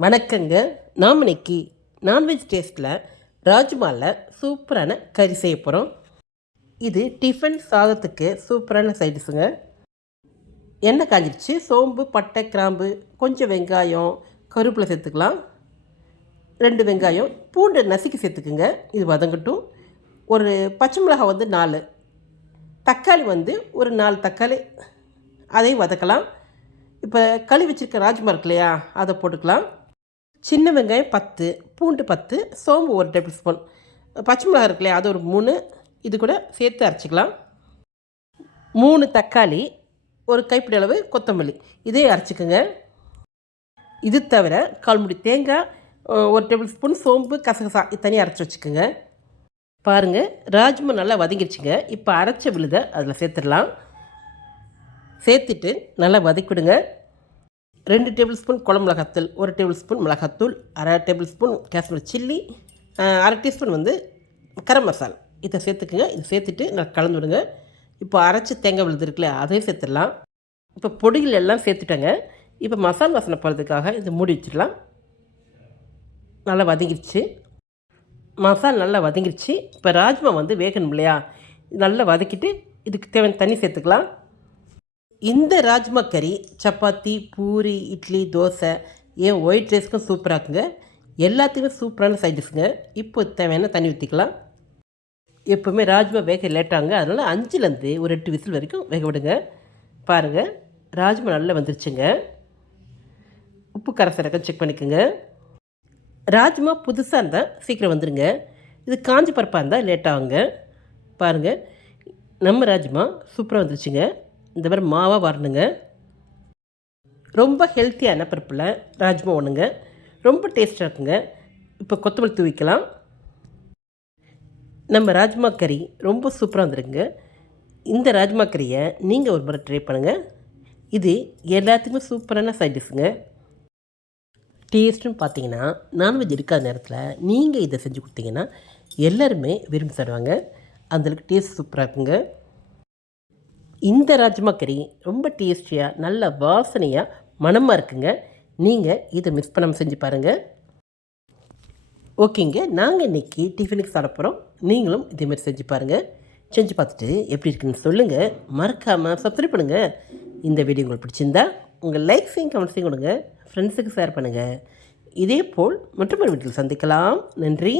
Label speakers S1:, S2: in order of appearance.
S1: வணக்கங்க. நாம் இன்னைக்கு நான்வெஜ் டேஸ்ட்டில் ராஜ்மாவில் சூப்பரான கறி செய்ய போகிறோம் இது டிஃபன் சாதத்துக்கு சூப்பரான சைடிஸுங்க எண்ணெய் காஞ்சிருச்சு. சோம்பு பட்டை கிராம்பு கொஞ்சம் வெங்காயம் கருவேப்பிலை சேர்த்துக்கலாம். ரெண்டு வெங்காயம் பூண்டு நசுக்கி சேர்த்துக்குங்க. இது வதங்கட்டும். ஒரு பச்சை மிளகாய் வந்து நாலு. தக்காளி வந்து ஒரு நாலு தக்காளி. அதையும் வதக்கலாம். இப்போ களி வச்சுருக்க ராஜ்மா இருக்கு இல்லையா? அதை போட்டுக்கலாம். சின்ன வெங்காயம் பத்து பூண்டு பத்து சோம்பு ஒரு டேபிள் ஸ்பூன் பச்சை மிளகாய் இருக்கு இல்லையா அது ஒரு மூணு. இது கூட சேர்த்து அரைச்சிக்கலாம். மூணு தக்காளி ஒரு கைப்பிடி அளவு கொத்தமல்லி. இதையும் அரைச்சிக்கோங்க. இது தவிர கால்முடி தேங்காய் ஒரு டேபிள் ஸ்பூன் சோம்பு கசகசா இது தனியாக அரைச்சி வச்சுக்கோங்க. பாருங்கள் ராஜ்மா நல்லா வதங்கிடுச்சுங்க இப்போ அரைச்ச விழுதை அதில் சேர்த்துடலாம். சேர்த்துட்டு நல்லா வதக்கிவிடுங்க ரெண்டு டேபிள் ஸ்பூன் குழம்பு மிளகாத்தூள் ஒரு டேபிள் ஸ்பூன் மிளகாத்தூள் அரை டேபிள் ஸ்பூன் காஷ்மீர் சில்லி அரை டீஸ்பூன் வந்து கரம் மசால். இதை சேர்த்துக்குங்க. இதை சேர்த்துட்டு நல்லா கலந்து விடுங்க. இப்போ அரைச்சி தேங்காய் விழுது இருக்குல்ல அதையும் சேர்த்துடலாம். இப்போ பொடிகள் எல்லாம் சேர்த்துட்டேங்க. இப்போ மசால் வாசனை போகிறதுக்காக இதை மூடி வச்சிடலாம். நல்லா வதங்கிருச்சு. மசாலா நல்லா வதங்கிருச்சு. இப்போ ராஜ்மா வந்து வேகணும் இல்லையா? நல்லா வதக்கிட்டு இதுக்கு தேவையான தண்ணி சேர்த்துக்கலாம். இந்த ராஜ்மா கறி சப்பாத்தி பூரி இட்லி தோசை ஏன் ஒயிட் ரைஸ்க்கும் சூப்பராக இருக்குங்க. எல்லாத்துக்குமே சூப்பரான சைடிஷ்ங்க இப்போ தேவையான தண்ணி ஊற்றிக்கலாம் எப்போவுமே ராஜ்மா வேக லேட்டாங்க அதனால் அஞ்சுலேருந்து ஒரு எட்டு விசில் வரைக்கும் வேக விடுங்க. பாருங்கள் ராஜ்மா நல்லா வந்துருச்சுங்க. உப்பு கரைசரக்கம் செக் பண்ணிக்கோங்க. ராஜ்மா புதுசாக இருந்தால் சீக்கிரம் வந்துடுங்க இது காஞ்சி பருப்பாக இருந்தால் லேட் ஆகுங்க. பாருங்கள் நம்ம ராஜ்மா சூப்பராக வந்துருச்சுங்க. இந்த மாதிரி மாவாக வரணுங்க. ரொம்ப ஹெல்த்தியான பருப்பில் ராஜ்மா ஒன்றுங்க ரொம்ப டேஸ்ட்டாக இருக்குங்க. இப்போ கொத்தமல்லி தூவிக்கலாம். நம்ம ராஜ்மா கறி ரொம்ப சூப்பராக வந்துருங்க இந்த ராஜ்மா கறியை நீங்கள் ஒரு முறை ட்ரை பண்ணுங்கள் இது எல்லாத்துக்குமே சூப்பரான சைட் டிஷ்ஷுங்க டேஸ்ட்டுன்னு பார்த்தீங்கன்னா நான்வெஜ் இருக்காத நேரத்தில் நீங்கள் இதை செஞ்சு கொடுத்தீங்கன்னா எல்லாருமே விரும்பி தருவாங்க அந்தளவுக்கு டேஸ்ட் சூப்பராக இருக்குங்க. இந்த ராஜ்மா கறி ரொம்ப டேஸ்டியாக நல்ல வாசனையாக மணமாக இருக்குங்க. நீங்கள் இதை மிஸ் பண்ணாமல் செஞ்சு பாருங்கள் ஓகேங்க. நாங்கள் இன்றைக்கி டிஃபனுக்கு சாப்பிட போகிறோம் நீங்களும் இதேமாதிரி செஞ்சு பாருங்கள் செஞ்சு பார்த்துட்டு எப்படி இருக்குன்னு சொல்லுங்கள் மறக்காமல் சப்ஸ்கிரைப் பண்ணுங்கள் இந்த வீடியோ உங்களுக்கு பிடிச்சிருந்தா உங்கள் லைக்ஸையும் கமெண்ட்ஸையும் கொடுங்க. ஃப்ரெண்ட்ஸுக்கு ஷேர் பண்ணுங்கள் இதே போல் மற்றொரு வீட்டில் சந்திக்கலாம். நன்றி.